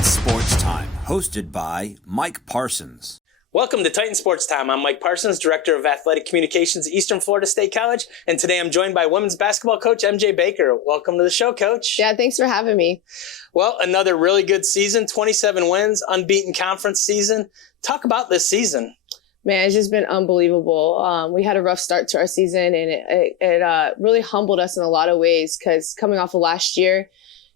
Titan Sports Time, hosted by Mike Parsons. Welcome to Titan Sports Time. I'm Mike Parsons, Director of Athletic Communications at Eastern Florida State College, and today I'm joined by women's basketball coach MJ Baker. Welcome to the show, Coach. Yeah, thanks for having me. Well, another really good season, 27 wins, unbeaten conference season. Talk about this season. Man, it's just been unbelievable. We had a rough start to our season, and it really humbled us in a lot of ways because coming off of last year,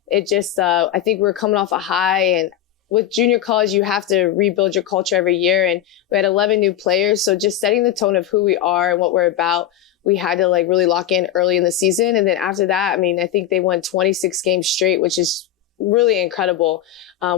it just, I think we were coming off a high, and with junior college, you have to rebuild your culture every year. And we had 11 new players. So just setting the tone of who we are and what we're about, we had to really lock in early in the season. And then after that, I think they won 26 games straight, which is really incredible.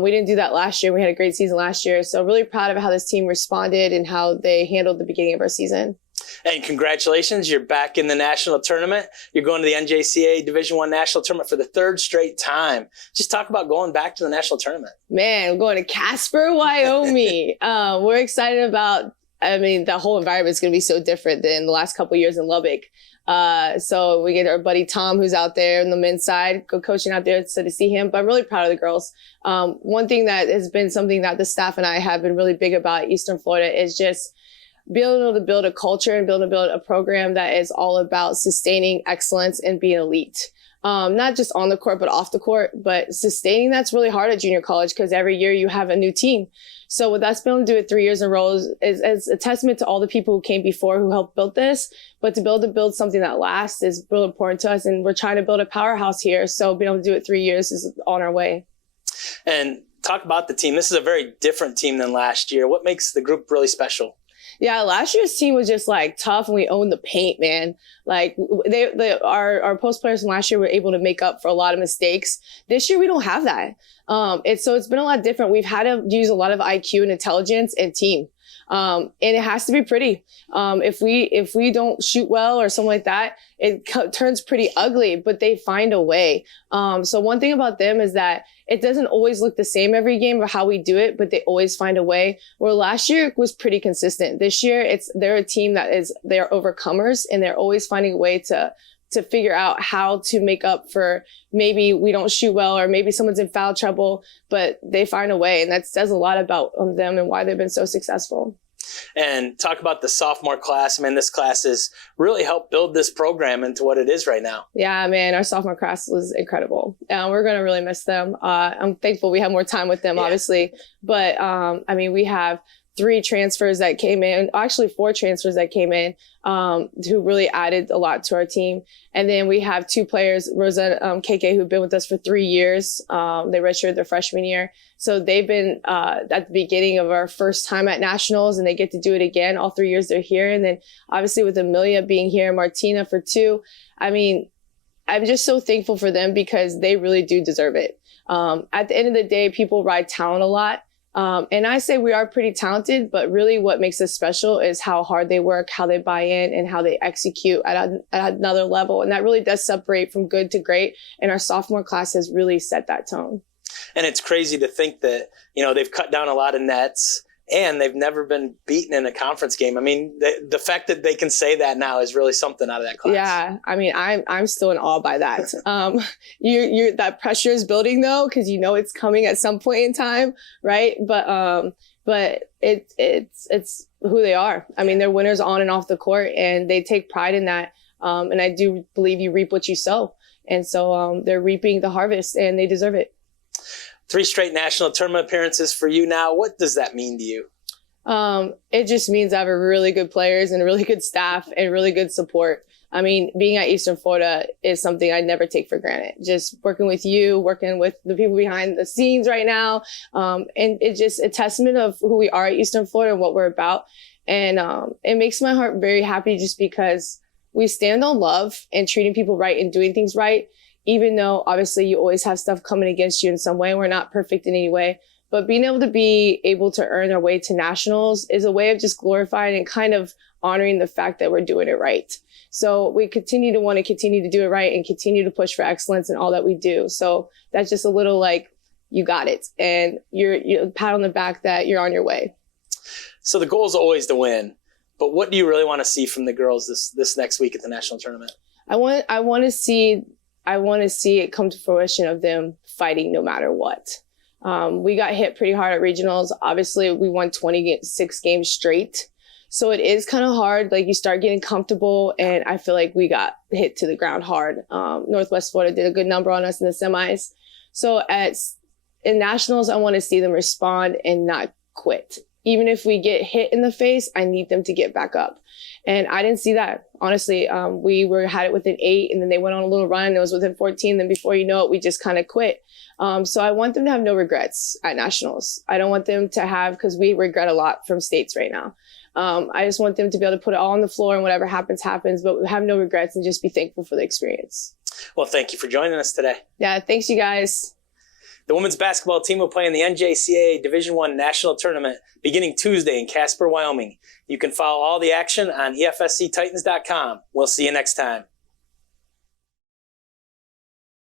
We didn't do that last year. We had a great season last year. So really proud of how this team responded and how they handled the beginning of our season. And congratulations, you're back in the national tournament. You're going to the NJCAA Division I National Tournament for the third straight time. Just talk about going back to the national tournament. Man, I'm going to Casper, Wyoming. We're excited about, the whole environment is going to be so different than the last couple of years in Lubbock. So we get our buddy Tom, who's out there on the men's side, coaching out there, so to see him. But I'm really proud of the girls. One thing that has been something that the staff and I have been really big about at Eastern Florida is just being able to build a culture and build a program that is all about sustaining excellence and being elite. Not just on the court, but off the court. But sustaining that's really hard at junior college because every year you have a new team. So with us being able to do it 3 years in a row is a testament to all the people who came before who helped build this. But to be able to build something that lasts is really important to us. And we're trying to build a powerhouse here. So being able to do it 3 years is on our way. And talk about the team. This is a very different team than last year. What makes the group really special? Yeah, last year's team was just tough and we owned the paint, man. Our post players from last year were able to make up for a lot of mistakes. This year we don't have that. It's been a lot different. We've had to use a lot of IQ and intelligence and team. And it has to be pretty. If we don't shoot well or something like that, it turns pretty ugly, but they find a way. So one thing about them is that it doesn't always look the same every game of how we do it, but they always find a way. Where last year was pretty consistent. This year, they're a team they're overcomers and they're always finding a way to figure out how to make up for maybe we don't shoot well or maybe someone's in foul trouble, but they find a way. And that says a lot about them and why they've been so successful. And talk about the sophomore class. This class has really helped build this program into what it is right now. Yeah, man, our sophomore class was incredible. We're going to really miss them. I'm thankful we have more time with them, obviously. But, we have 3 transfers that came in, actually 4 transfers that came in, who really added a lot to our team. And then we have 2 players, Rosa KK, who've been with us for 3 years. They redshirted their freshman year. So they've been at the beginning of our first time at nationals, and they get to do it again. All 3 years they're here. And then obviously with Amelia being here, Martina for 2. I'm just so thankful for them because they really do deserve it. At the end of the day, people ride talent a lot. And I say we are pretty talented, but really what makes us special is how hard they work, how they buy in, and how they execute at another level. And that really does separate from good to great. And our sophomore class has really set that tone. And it's crazy to think that, they've cut down a lot of nets and they've never been beaten in a conference game. The fact that they can say that now is really something out of that class. Yeah. I'm still in awe by that. That pressure is building though, because it's coming at some point in time. Right. But it's who they are. They're winners on and off the court and they take pride in that. And I do believe you reap what you sow. And so, they're reaping the harvest and they deserve it. 3 straight national tournament appearances for you now. What does that mean to you? It just means I have really good players and really good staff and really good support. Being at Eastern Florida is something I never take for granted. Just working with you, working with the people behind the scenes right now. And it's just a testament of who we are at Eastern Florida and what we're about. And it makes my heart very happy just because we stand on love and treating people right and doing things right. Even though obviously you always have stuff coming against you in some way. We're not perfect in any way, but being able to earn our way to nationals is a way of just glorifying and kind of honoring the fact that we're doing it right. So we want to continue to do it right and continue to push for excellence in all that we do. So that's just a little you got it. And you're pat on the back that you're on your way. So the goal is always to win, but what do you really want to see from the girls this next week at the national tournament? I want to see it come to fruition of them fighting no matter what. We got hit pretty hard at regionals. Obviously, we won 26 games straight. So it is kind of hard. Like, you start getting comfortable, and I feel like we got hit to the ground hard. Northwest Florida did a good number on us in the semis. So in nationals, I want to see them respond and not quit. Even if we get hit in the face, I need them to get back up. And I didn't see that. Honestly, we had it within 8, and then they went on a little run. It was within 14. Then before you know it, we just kind of quit. So I want them to have no regrets at nationals. I don't want them to have, because we regret a lot from states right now. I just want them to be able to put it all on the floor, and whatever happens, happens, but have no regrets and just be thankful for the experience. Well, thank you for joining us today. Yeah, thanks, you guys. The women's basketball team will play in the NJCAA Division I National Tournament beginning Tuesday in Casper, Wyoming. You can follow all the action on EFSCTitans.com. We'll see you next time.